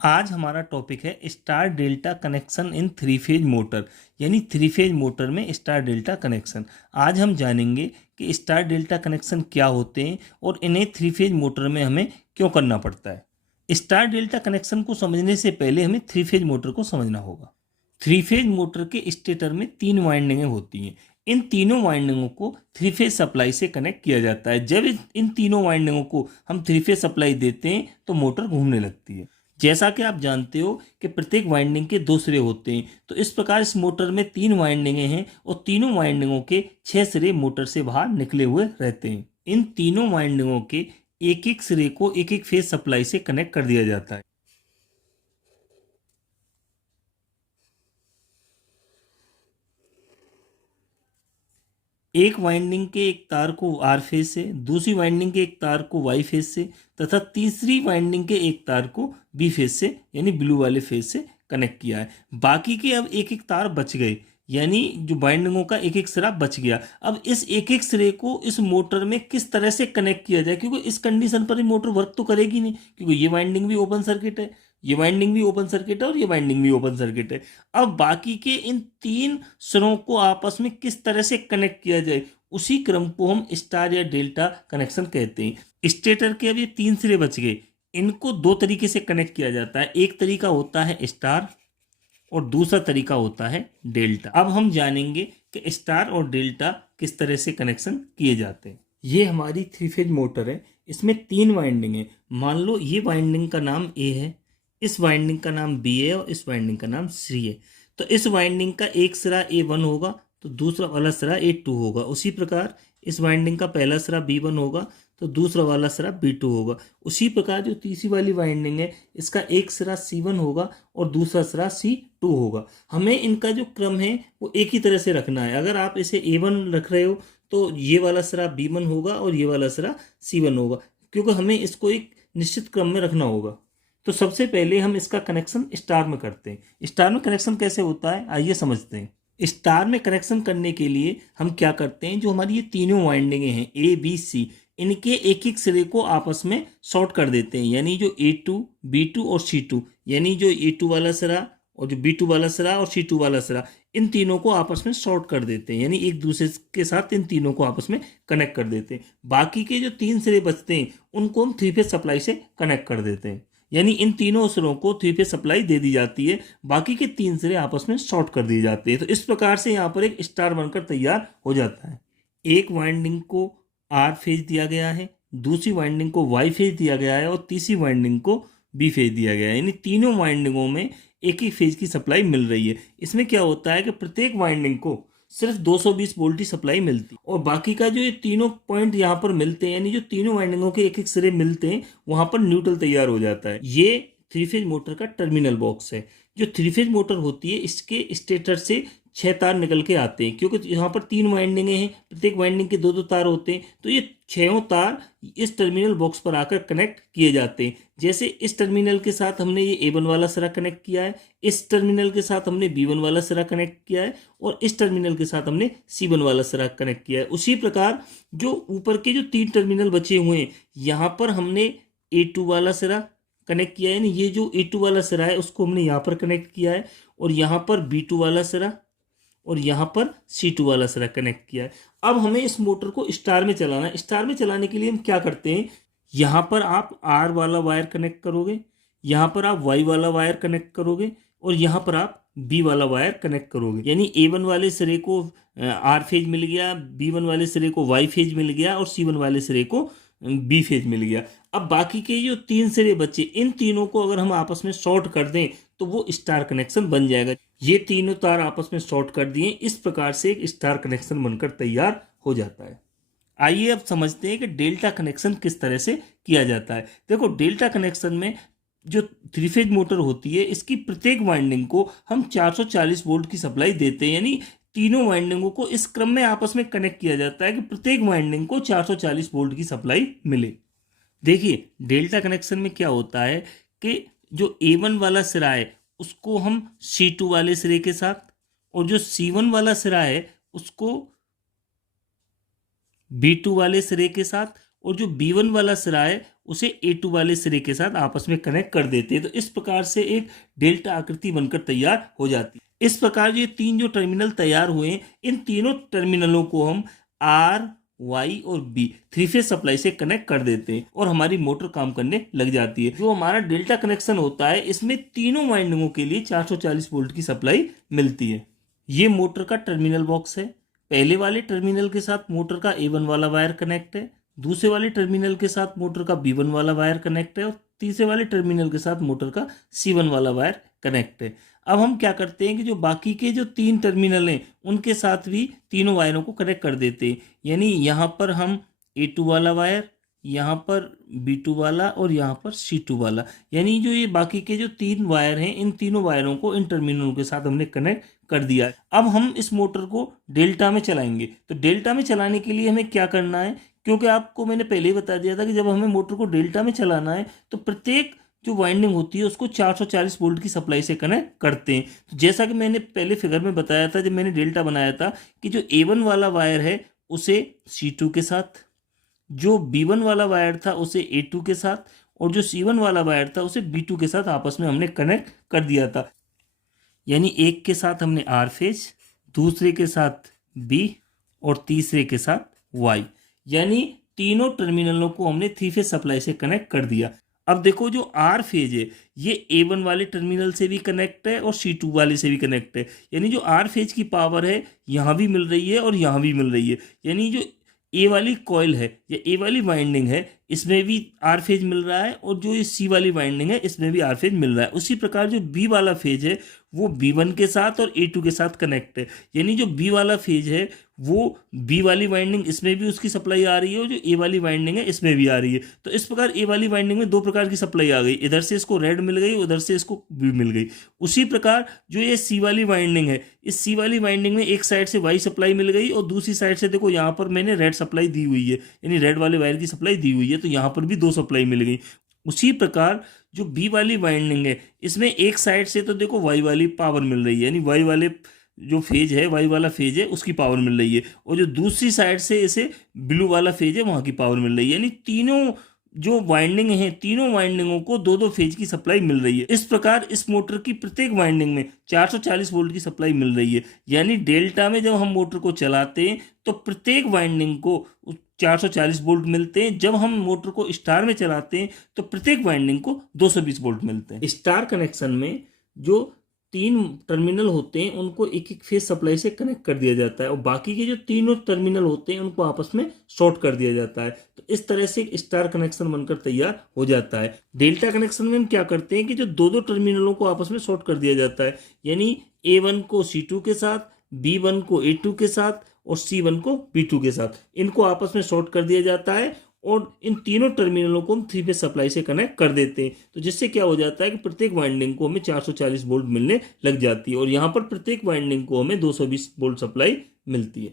आज हमारा टॉपिक है star delta connection in three phase motor, यानी थ्री फेज मोटर में स्टार डेल्टा कनेक्शन। आज हम जानेंगे कि स्टार डेल्टा कनेक्शन क्या होते हैं और इन्हें थ्री फेज मोटर में हमें क्यों करना पड़ता है। स्टार डेल्टा कनेक्शन को समझने से पहले हमें थ्री फेज मोटर को समझना होगा। थ्री फेज मोटर के स्टेटर में 3 वाइंडिंगें होती हैं। इन तीनों वाइंडिंगों को थ्री फेज सप्लाई से कनेक्ट किया जाता है। जब इन तीनों वाइंडिंगों को हम थ्री फेज सप्लाई देते हैं तो मोटर घूमने लगती है। जैसा कि आप जानते हो कि प्रत्येक वाइंडिंग के 2 सिरे होते हैं, तो इस प्रकार इस मोटर में 3 वाइंडिंगें हैं और तीनों वाइंडिंगों के 6 सिरे मोटर से बाहर निकले हुए रहते हैं। इन तीनों वाइंडिंगों के एक एक सिरे को एक एक फेज सप्लाई से कनेक्ट कर दिया जाता है। एक वाइंडिंग के एक तार को आर फेज से, दूसरी वाइंडिंग के एक तार को वाई फेज से तथा तीसरी वाइंडिंग के एक तार को बी फेज से यानी ब्लू वाले फेज से कनेक्ट किया है। बाकी के अब एक एक तार बच गए, यानी जो वाइंडिंगों का एक एक सिरा बच गया। अब इस एक एक सिरे को इस मोटर में किस तरह से कनेक्ट किया जाए, क्योंकि इस कंडीशन पर ये मोटर वर्क तो करेगी नहीं, क्योंकि ये वाइंडिंग भी ओपन सर्किट है, ये वाइंडिंग भी ओपन सर्किट है और ये वाइंडिंग भी ओपन सर्किट है। अब बाकी के इन 3 सिरों को आपस में किस तरह से कनेक्ट किया जाए, उसी क्रम को हम स्टार या डेल्टा कनेक्शन कहते हैं। स्टेटर के अब ये 3 सिरे बच गए, इनको 2 तरीके से कनेक्ट किया जाता है। एक तरीका होता है स्टार और दूसरा तरीका होता है डेल्टा। अब हम जानेंगे कि स्टार और डेल्टा किस तरह से कनेक्शन किए जाते हैं। ये हमारी थ्री फेज मोटर है, इसमें 3 वाइंडिंग है। मान लो ये वाइंडिंग का नाम ए है, इस वाइंडिंग का नाम बी है और इस वाइंडिंग का नाम सी है। तो इस वाइंडिंग का एक सिरा A1 होगा तो दूसरा वाला सिरा A2 होगा। उसी प्रकार इस वाइंडिंग का पहला सिरा B1 होगा तो दूसरा वाला सिरा B2 होगा। उसी प्रकार जो तीसरी वाली वाइंडिंग है, इसका एक सिरा C1 होगा और दूसरा सिरा C2 होगा। हमें इनका जो क्रम है वो एक ही तरह से रखना है। अगर आप इसे A1 रख रहे हो तो ये वाला सिरा B1 होगा और ये वाला सिरा C1 होगा, क्योंकि हमें इसको एक निश्चित क्रम में रखना होगा। तो सबसे पहले हम इसका कनेक्शन स्टार में करते हैं। स्टार में कनेक्शन कैसे होता है, आइए समझते हैं। स्टार में कनेक्शन करने के लिए हम क्या करते हैं, जो हमारी ये तीनों वाइंडिंगें हैं A B C, इनके एक एक सिरे को आपस में शॉर्ट कर देते हैं। यानी जो A2 B2 और C2, यानी जो A2 वाला सिरा और जो B2 वाला सिरा और C2 वाला सिरा, इन तीनों को आपस में शॉर्ट कर देते हैं, यानी एक दूसरे के साथ इन तीनों को आपस में कनेक्ट कर देते हैं। बाकी के जो 3 सिरे बचते हैं उनको हम थ्री फेज सप्लाई से कनेक्ट कर देते हैं, यानी इन तीनों सिरों को थ्री फेज सप्लाई दे दी जाती है, बाकी के 3 सिरे आपस में शॉर्ट कर दिए जाते हैं। तो इस प्रकार से यहाँ पर एक स्टार बनकर तैयार हो जाता है। एक वाइंडिंग को आर फेज दिया गया है, दूसरी वाइंडिंग को वाई फेज दिया गया है और तीसरी वाइंडिंग को बी फेज दिया गया है, यानी तीनों वाइंडिंगों में एक ही फेज की सप्लाई मिल रही है। इसमें क्या होता है कि प्रत्येक वाइंडिंग को सिर्फ 220 वोल्ट की सप्लाई मिलती है और बाकी का जो ये तीनों पॉइंट यहाँ पर मिलते हैं, यानी जो तीनों वाइंडिंगों के एक एक सिरे मिलते हैं, वहां पर न्यूट्रल तैयार हो जाता है। ये थ्री फेज मोटर का टर्मिनल बॉक्स है। जो थ्री फेज मोटर होती है, इसके स्टेटर से 6 तार निकल के आते हैं, क्योंकि यहाँ पर 3 वाइंडिंगें हैं, प्रत्येक वाइंडिंग के 2-2 तार होते हैं, तो ये 6 तार इस टर्मिनल बॉक्स पर आकर कनेक्ट किए जाते हैं। जैसे इस टर्मिनल के साथ हमने ये A1 वाला सिरा कनेक्ट किया है, इस टर्मिनल के साथ हमने B1 वाला सिरा कनेक्ट किया है और इस टर्मिनल के साथ हमने C1 वाला सिरा कनेक्ट किया है। उसी प्रकार जो ऊपर के जो 3 टर्मिनल बचे हुए हैं, यहाँ पर हमने A2 वाला सिरा कनेक्ट किया है, यानी ये जो A2 वाला सिरा है उसको हमने यहाँ पर कनेक्ट किया है और यहाँ पर B2 वाला सिरा और यहाँ पर C2 वाला सिरा कनेक्ट किया है। अब हमें इस मोटर को स्टार में चलाना है। स्टार में चलाने के लिए हम क्या करते हैं, यहाँ पर आप R वाला वायर कनेक्ट करोगे, यहाँ पर आप Y वाला वायर कनेक्ट करोगे और यहाँ पर आप B वाला वायर कनेक्ट करोगे। यानी A1 वाले सिरे को R फेज मिल गया, B1 वाले सिरे को Y फेज मिल गया और C1 वाले सिरे को B फेज मिल गया। अब बाकी के जो 3 सिरे बचे, इन तीनों को अगर हम आपस में शॉर्ट कर दें तो वो स्टार कनेक्शन बन जाएगा। ये तीनों तार आपस में शॉर्ट कर दिए, इस प्रकार से एक स्टार कनेक्शन बनकर तैयार हो जाता है। आइए अब समझते हैं कि डेल्टा कनेक्शन किस तरह से किया जाता है। देखो, डेल्टा कनेक्शन में जो थ्री फेज मोटर होती है, इसकी प्रत्येक वाइंडिंग को हम 440 वोल्ट की सप्लाई देते हैं, यानी तीनों वाइंडिंगों को इस क्रम में आपस में कनेक्ट किया जाता है कि प्रत्येक वाइंडिंग को 440 वोल्ट की सप्लाई मिले। देखिए, डेल्टा कनेक्शन में क्या होता है कि जो A1 वाला सिरा है उसको हम C2 वाले सिरे के साथ और जो C1 वाला सिरा है उसको B2 वाले सिरे के साथ और जो B1 वाला सिरा है उसे A2 वाले सिरे के साथ आपस में कनेक्ट कर देते हैं। तो इस प्रकार से एक डेल्टा आकृति बनकर तैयार हो जाती है। इस प्रकार ये तीन जो टर्मिनल तैयार हुए हैं, इन तीनों टर्मिनलों को हम R, Y और B थ्री फेज सप्लाई से कनेक्ट कर देते हैं और हमारी मोटर काम करने लग जाती है। जो हमारा डेल्टा कनेक्शन होता है, इसमें तीनों वाइंडिंगों के लिए 440 वोल्ट की सप्लाई मिलती है। ये मोटर का टर्मिनल बॉक्स है। पहले वाले टर्मिनल के साथ मोटर का A1 वाला वायर कनेक्ट है, दूसरे वाले टर्मिनल के साथ मोटर का B1 वाला वायर कनेक्ट है और तीसरे वाले टर्मिनल के साथ मोटर का C1 वाला वायर कनेक्ट है। अब हम क्या करते हैं कि जो बाकी के जो तीन टर्मिनल हैं उनके साथ भी तीनों वायरों को कनेक्ट कर देते हैं। यानी यहाँ पर हम A2 वाला वायर, यहाँ पर B2 वाला और यहाँ पर C2 वाला, यानी जो ये बाकी के जो तीन वायर हैं, इन तीनों वायरों को इन टर्मिनलों के साथ हमने कनेक्ट कर दिया है। अब हम इस मोटर को डेल्टा में चलाएंगे। तो डेल्टा में चलाने के लिए हमें क्या करना है, क्योंकि आपको मैंने पहले ही बता दिया था कि जब हमें मोटर को डेल्टा में चलाना है तो प्रत्येक जो वाइंडिंग होती है उसको 440 वोल्ट की सप्लाई से कनेक्ट करते हैं। तो जैसा कि मैंने पहले फिगर में बताया था जब मैंने डेल्टा बनाया था कि जो A1 वाला वायर है उसे C2 के साथ, जो B1 वाला वायर था उसे A2 के साथ और जो C1 वाला वायर था उसे B2 के साथ आपस में हमने कनेक्ट कर दिया था। यानी एक के साथ हमने R फेज, दूसरे के साथ B और तीसरे के साथ Y, यानी तीनों टर्मिनलों को हमने थ्री फेज सप्लाई से कनेक्ट कर दिया। अब देखो जो R फेज है ये A1 वाले टर्मिनल से भी कनेक्ट है और C2 वाले से भी कनेक्ट है। यानी जो R फेज की पावर है यहाँ भी मिल रही है और यहाँ भी मिल रही है। यानी जो A वाली कॉइल है या A वाली वाइंडिंग है इसमें भी R फेज मिल रहा है और जो ये C वाली वाइंडिंग है इसमें भी R फेज मिल रहा है। उसी प्रकार जो B वाला फेज है वो B1 के साथ और A2 के साथ कनेक्ट है। यानी जो B वाला फेज है वो B वाली वाइंडिंग इसमें भी उसकी सप्लाई आ रही है और जो A वाली वाइंडिंग है इसमें भी आ रही है। तो इस प्रकार A वाली वाइंडिंग में दो प्रकार की सप्लाई आ गई, इधर से इसको रेड मिल गई, उधर से इसको B मिल गई। उसी प्रकार जो ये C वाली वाइंडिंग है, इस C वाली वाइंडिंग में एक साइड से Y सप्लाई मिल गई और दूसरी साइड से देखो यहाँ पर मैंने रेड सप्लाई दी हुई है, यानी रेड वाले वायर की सप्लाई दी हुई है, तो यहाँ पर भी दो सप्लाई मिल गई। उसी प्रकार जो B वाली वाइंडिंग है इसमें एक साइड से तो देखो Y वाली पावर मिल रही है, यानी Y वाले जो फेज है, Y वाला फेज है उसकी पावर मिल रही है और जो दूसरी साइड से इसे ब्लू वाला फेज है वहाँ की पावर मिल रही है। यानी तीनों जो वाइंडिंग है, तीनों वाइंडिंगों को दो दो फेज की सप्लाई मिल रही है। इस प्रकार इस मोटर की प्रत्येक वाइंडिंग में 440 वोल्ट की सप्लाई मिल रही है। यानी डेल्टा में जब हम मोटर को चलाते हैं तो प्रत्येक वाइंडिंग को 440 वोल्ट मिलते हैं। जब हम मोटर को स्टार में चलाते हैं तो प्रत्येक वाइंडिंग को 220 वोल्ट मिलते हैं। स्टार कनेक्शन में जो तीन टर्मिनल होते हैं उनको एक एक फेज सप्लाई से कनेक्ट कर दिया जाता है और बाकी के जो तीनों टर्मिनल होते हैं उनको आपस में शॉर्ट कर दिया जाता है। तो इस तरह से एक स्टार कनेक्शन बनकर तैयार हो जाता है। डेल्टा कनेक्शन में हम क्या करते हैं कि जो दो दो टर्मिनलों को आपस में शॉर्ट कर दिया जाता है, यानी A1 को C2 के साथ, B1 को A2 के साथ और C1 को B2 के साथ, इनको आपस में शॉर्ट कर दिया जाता है और इन तीनों टर्मिनलों को हम थ्री फेज सप्लाई से कनेक्ट कर देते हैं। तो जिससे क्या हो जाता है कि प्रत्येक वाइंडिंग को हमें 440 वोल्ट मिलने लग जाती है और यहाँ पर प्रत्येक वाइंडिंग को हमें 220 वोल्ट सप्लाई मिलती है।